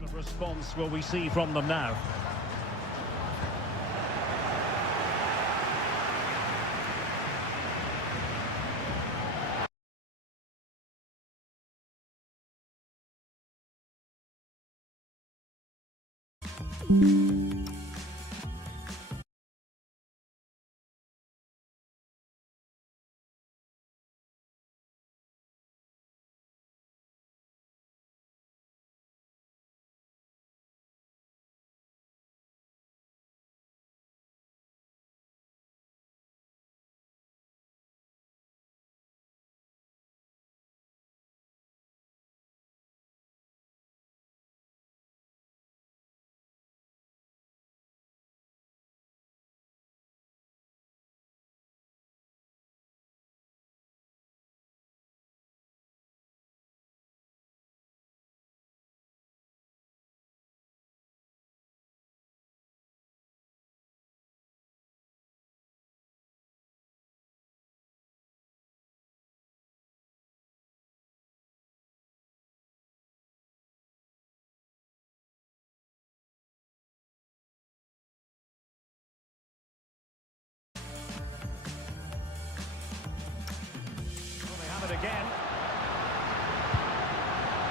What response will we see from them now? Again.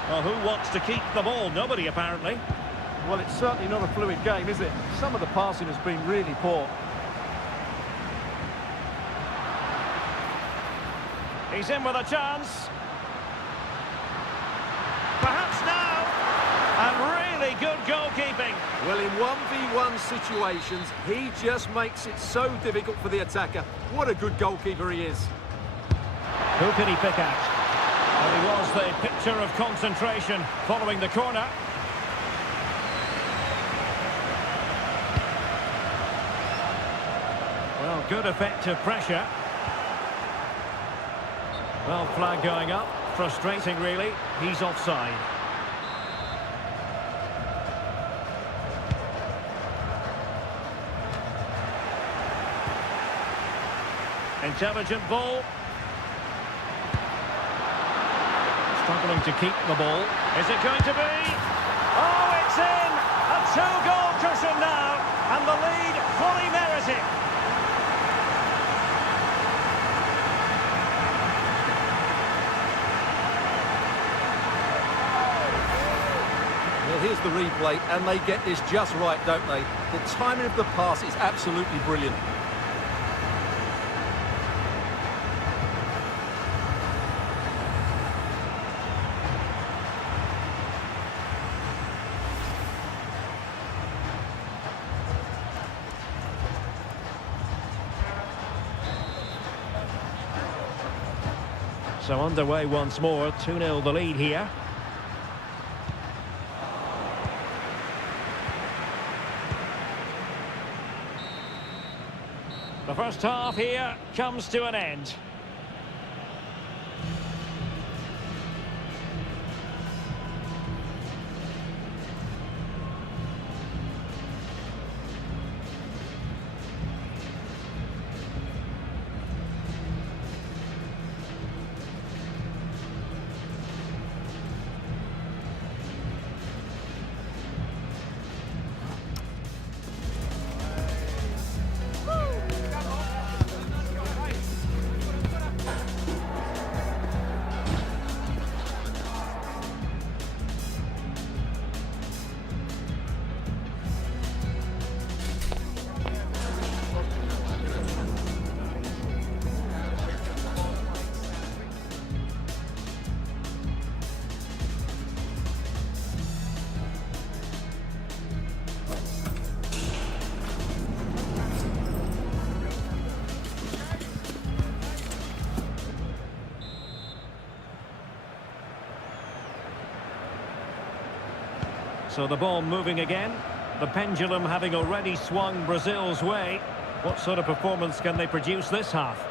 Well, who wants to keep the ball? Nobody, apparently. Well, it's certainly not a fluid game, is it? Some of the passing has been really poor. He's in with a chance. Perhaps now. And really good goalkeeping. Well, in 1v1 situations, he just makes it so difficult for the attacker. What a good goalkeeper he is. Who can he pick out? Well, he was the picture of concentration following the corner. Well, good effective pressure. Well, flag going up. Frustrating, really. He's offside. Intelligent ball. Struggling to keep the ball. Is it going to be? Oh, it's in! A two-goal cushion now, and the lead fully merited. Well, here's the replay, and they get this just right, don't they? The timing of the pass is absolutely brilliant. So underway once more, 2-0 the lead here. The first half here comes to an end. So the ball moving again. The pendulum having already swung Brazil's way. What sort of performance can they produce this half?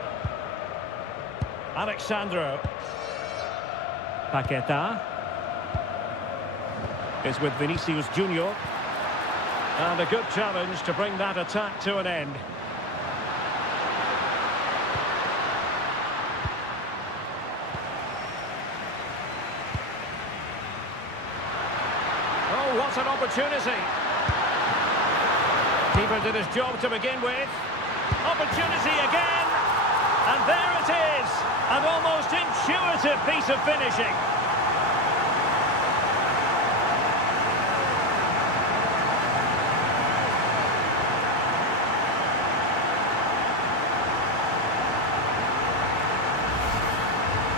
Alexandro. Paqueta. Is with Vinicius Junior. And a good challenge to bring that attack to an end. What an opportunity. Keeper did his job to begin with. Opportunity again. And there it is. An almost intuitive piece of finishing.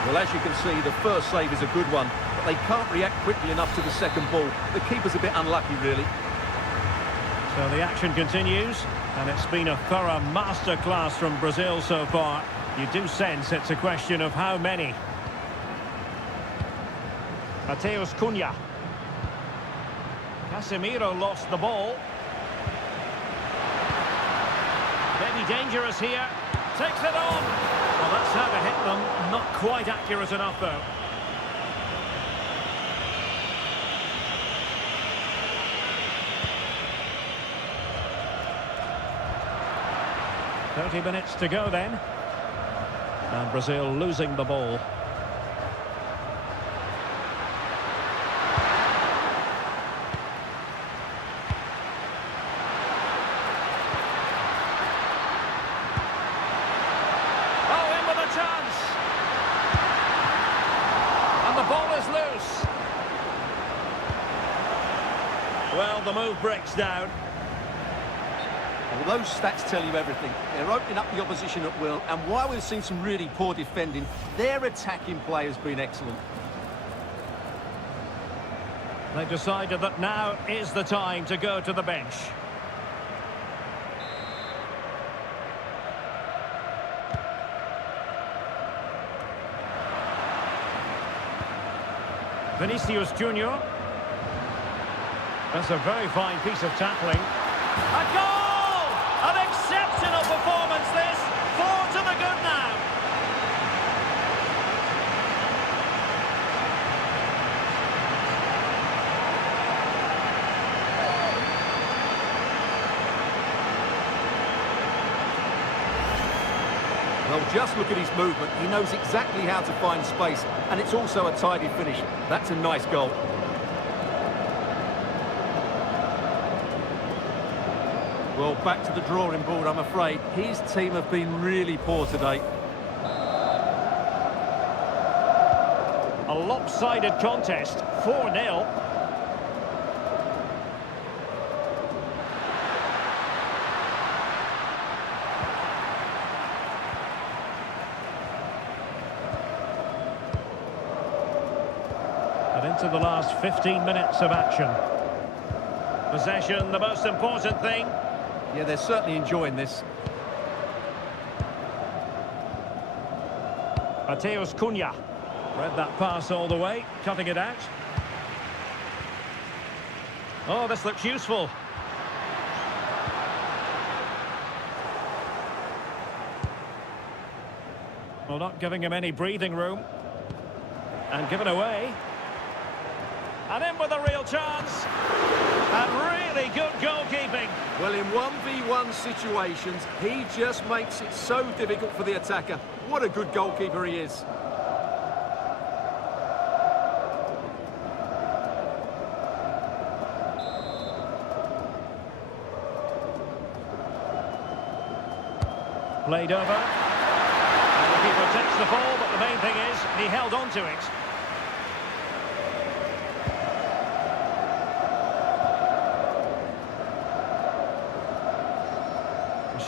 Well, as you can see, the first save is a good one, but they can't react quickly enough to the second ball. The keeper's a bit unlucky, really. So the action continues, and it's been a thorough masterclass from Brazil so far. You do sense it's a question of how many. Mateus Cunha. Casemiro lost the ball. Very dangerous here. Takes it on. Well, that's how to hit them. Not quite accurate enough, though. "30 minutes to go then. And Brazil losing the ball. Oh, in with a chance. And the ball is loose. Well, the move breaks down. Well, those stats tell you everything. They're opening up the opposition at will, and while we've seen some really poor defending, their attacking play has been excellent. They decided that now is the time to go to the bench. Vinicius Junior. That's a very fine piece of tackling. A goal! An exceptional performance this. 4 to the good now. Well, just look at his movement. He knows exactly how to find space, and it's also a tidy finish. That's a nice goal. Well, back to the drawing board, I'm afraid. His team have been really poor today. A lopsided contest, 4-0. And into the last 15 minutes of action. Possession, the most important thing. Yeah, they're certainly enjoying this. Mateus Cunha. Read that pass all the way, cutting it out. Oh, this looks useful. Well, not giving him any breathing room. And given away. And in with a real chance. And really good goalkeeping. Well, in 1v1 situations, he just makes it so difficult for the attacker. What a good goalkeeper he is. Played over. And the keeper takes the ball, but the main thing is he held on to it.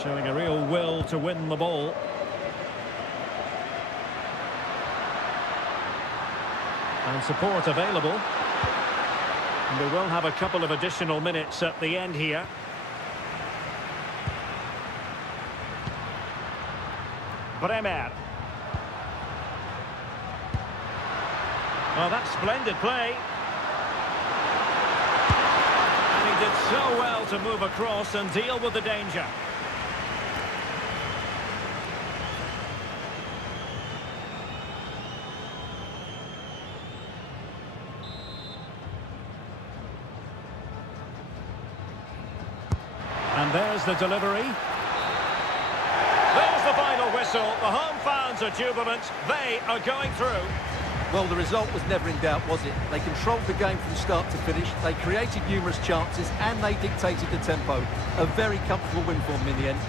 Showing a real will to win the ball. And support available. And we will have a couple of additional minutes at the end here. Bremer. Oh, that's splendid play. And he did so well to move across and deal with the danger. And there's the delivery. There's the final whistle. The home fans are jubilant. They are going through. Well, the result was never in doubt, was it? They controlled the game from start to finish, they created numerous chances, and they dictated the tempo. A very comfortable win for them in the end.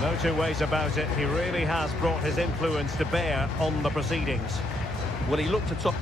No two ways about it. He really has brought his influence to bear on the proceedings. Well, he looked to top...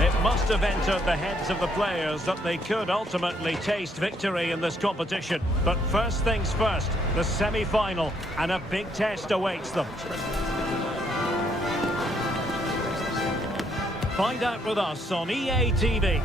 It must have entered the heads of the players that they could ultimately taste victory in this competition. But first things first, the semi-final, and a big test awaits them. Find out with us on EA TV.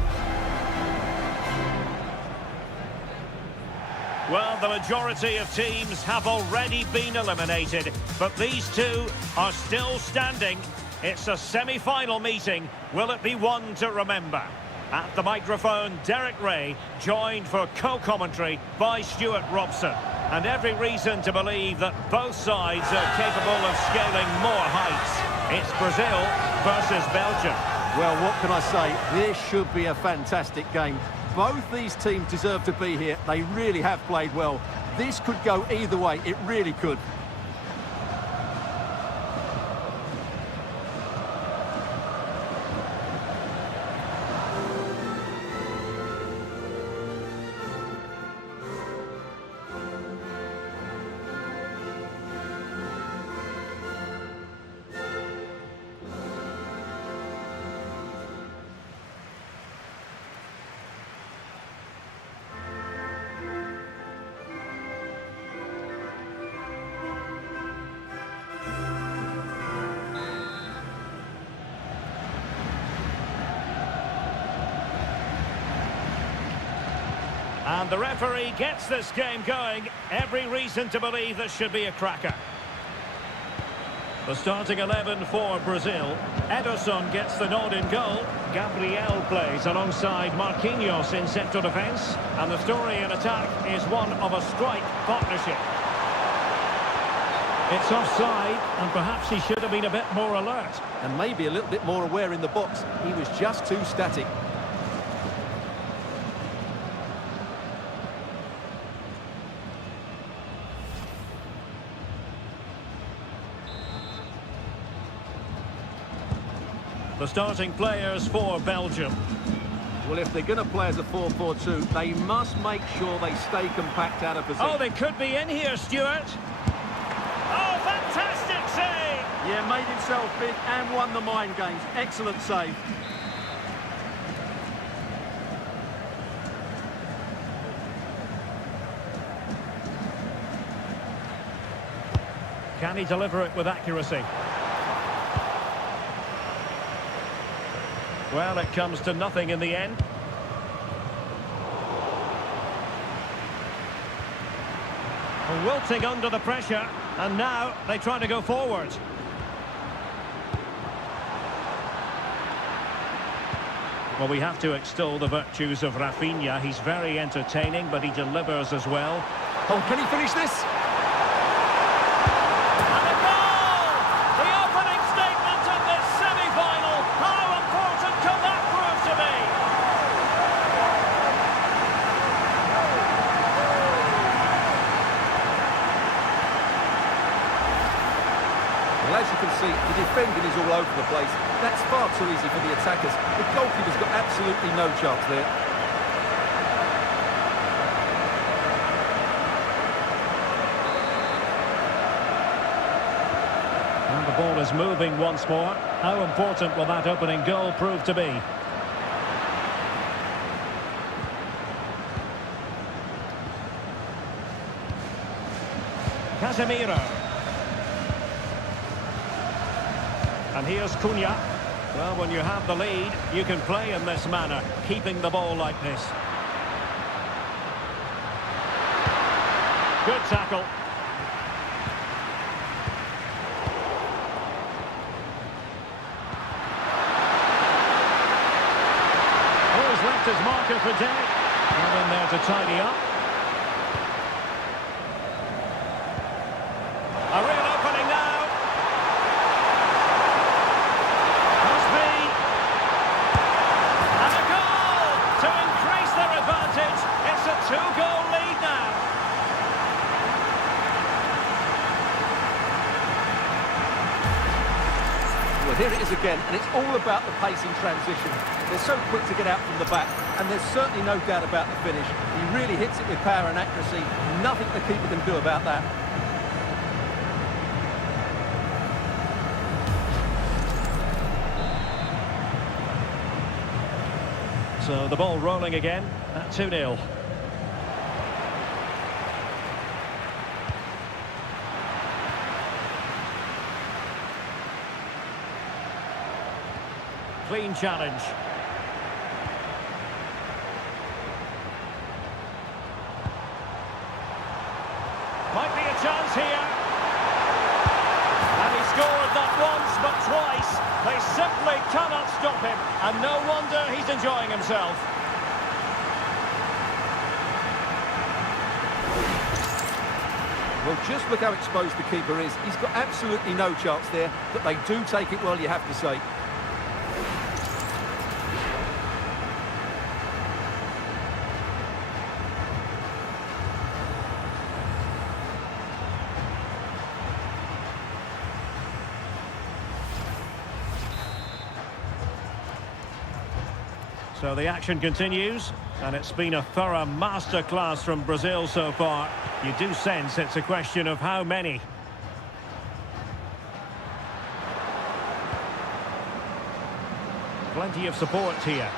Well, the majority of teams have already been eliminated, but these two are still standing. It's a semi-final meeting. Will it be one to remember? At the microphone, Derek Ray, joined for co-commentary by Stuart Robson. And every reason to believe that both sides are capable of scaling more heights. It's Brazil versus Belgium. Well, what can I say? This should be a fantastic game. Both these teams deserve to be here. They really have played well. This could go either way. It really could. And the referee gets this game going. Every reason to believe this should be a cracker. The starting 11 for Brazil. Ederson gets the nod in goal. Gabriel plays alongside Marquinhos in central defence. And the story in attack is one of a strike partnership. It's offside, and perhaps he should have been a bit more alert. And maybe a little bit more aware in the box. He was just too static. The starting players for Belgium. Well, if they're going to play as a 4-4-2, they must make sure they stay compact out of position. Oh, they could be in here, Stuart. Oh, fantastic save! Yeah, made himself big and won the mind games. Excellent save. Can he deliver it with accuracy? Well, it comes to nothing in the end. Wilting under the pressure, and now they try to go forward. Well, we have to extol the virtues of Rafinha. He's very entertaining, but he delivers as well. Oh, can he finish this? Well, as you can see, the defending is all over the place. That's far too easy for the attackers. The goalkeeper's got absolutely no chance there. And the ball is moving once more. How important will that opening goal prove to be? Casemiro. And here's Cunha. Well, when you have the lead, you can play in this manner, keeping the ball like this. Good tackle. Oh, he's left his marker for dead. Not in there to tidy up. A real opening now. Must be. And a goal to increase their advantage. It's a two-goal lead now. Well, here it is again, and it's all about the pace in transition. They're so quick to get out from the back, and there's certainly no doubt about the finish. He really hits it with power and accuracy. Nothing the keeper can do about that. So the ball rolling again at 2-0. Clean challenge. Might be a chance here. And he scored not once but twice. They simply cannot stop him. And no wonder he's enjoying himself. Well, just look how exposed the keeper is. He's got absolutely no chance there, but they do take it well, you have to say. So the action continues, and it's been a thorough masterclass from Brazil so far. You do sense it's a question of how many. Plenty of support here.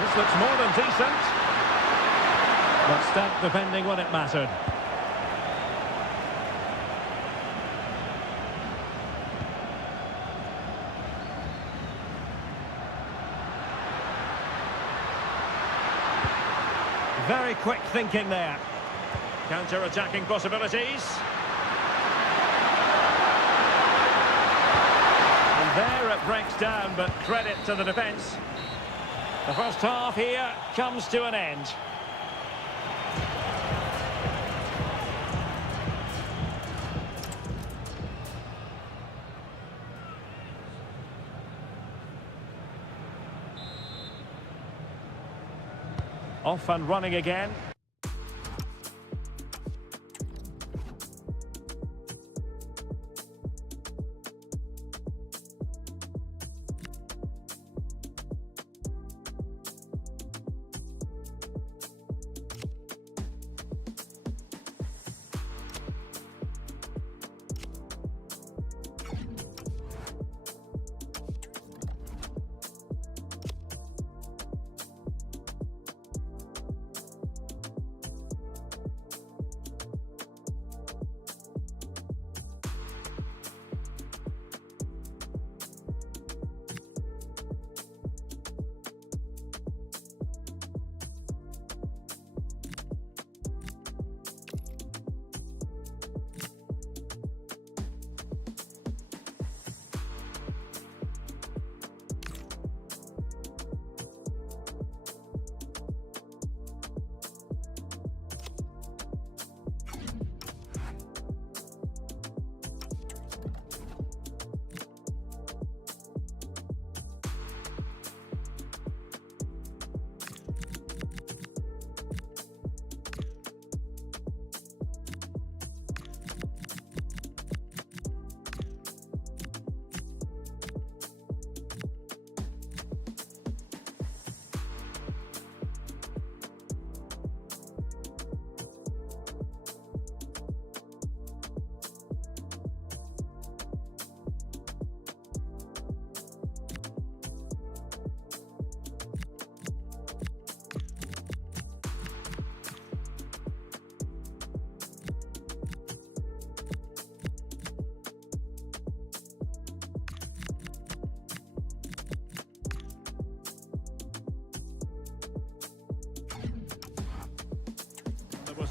This looks more than decent. But stout defending when it mattered. Very quick thinking there. Counter-attacking possibilities. And there it breaks down, but credit to the defence. The first half here comes to an end. Off and running again.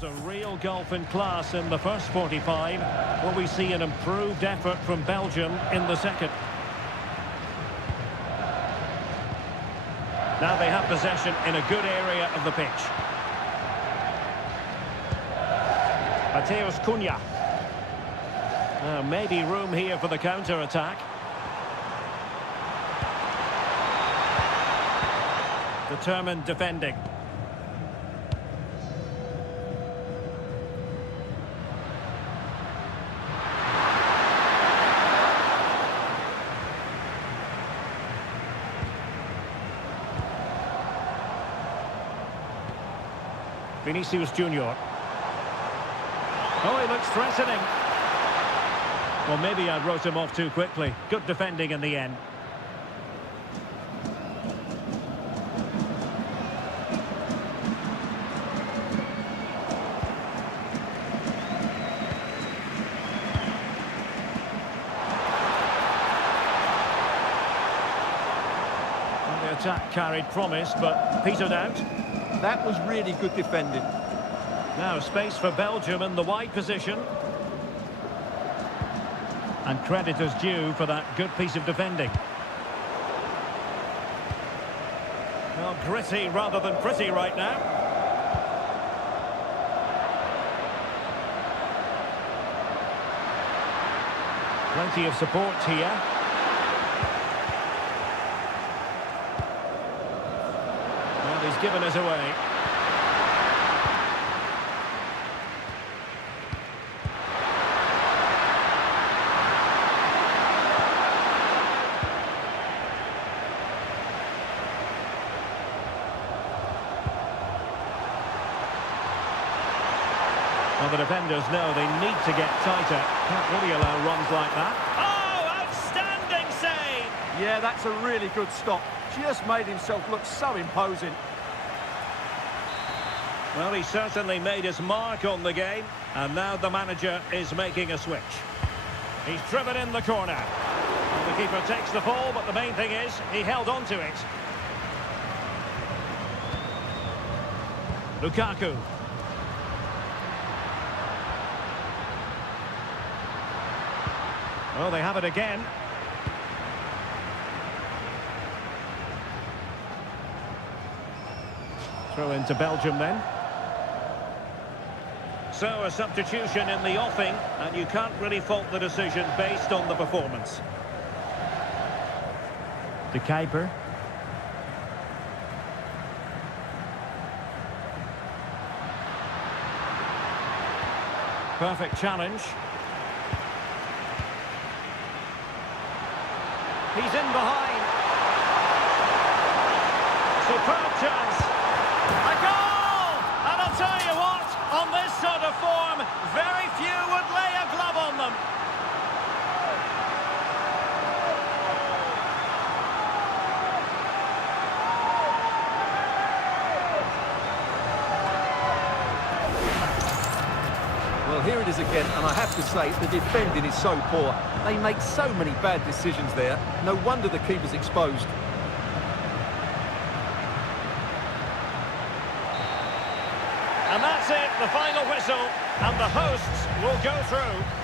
a real gulf in class in the first 45. Will we see an improved effort from Belgium in the second? Now they have possession in a good area of the pitch. Mateus Cunha. Maybe room here for the counter-attack. Determined defending. Vinicius Junior. Oh, he looks threatening. Well, maybe I wrote him off too quickly. Good defending in the end. Well, the attack carried promise, but petered out. That was really good defending. Now space for Belgium in the wide position. And credit is due for that good piece of defending. Well, gritty rather than pretty right now. Plenty of support here. Well, he's given us away. Well, the defenders know they need to get tighter. Can't really allow runs like that. Oh, outstanding save! Yeah, that's a really good stop. Just made himself look so imposing. Well, he certainly made his mark on the game. And now the manager is making a switch. He's driven in the corner. Well, the keeper takes the ball, but the main thing is he held on to it. Lukaku. Oh, they have it again. Throw into Belgium then. So a substitution in the offing, and you can't really fault the decision based on the performance. De Kuiper. Perfect challenge. He's in behind. Superb chance. A goal! And I'll tell you what, on this sort of form, very few would lay a glove on them. Well, here it is again, and I have to say, the defending is so poor. They make so many bad decisions there. No wonder the keeper's exposed. And that's it, the final whistle, and the hosts will go through.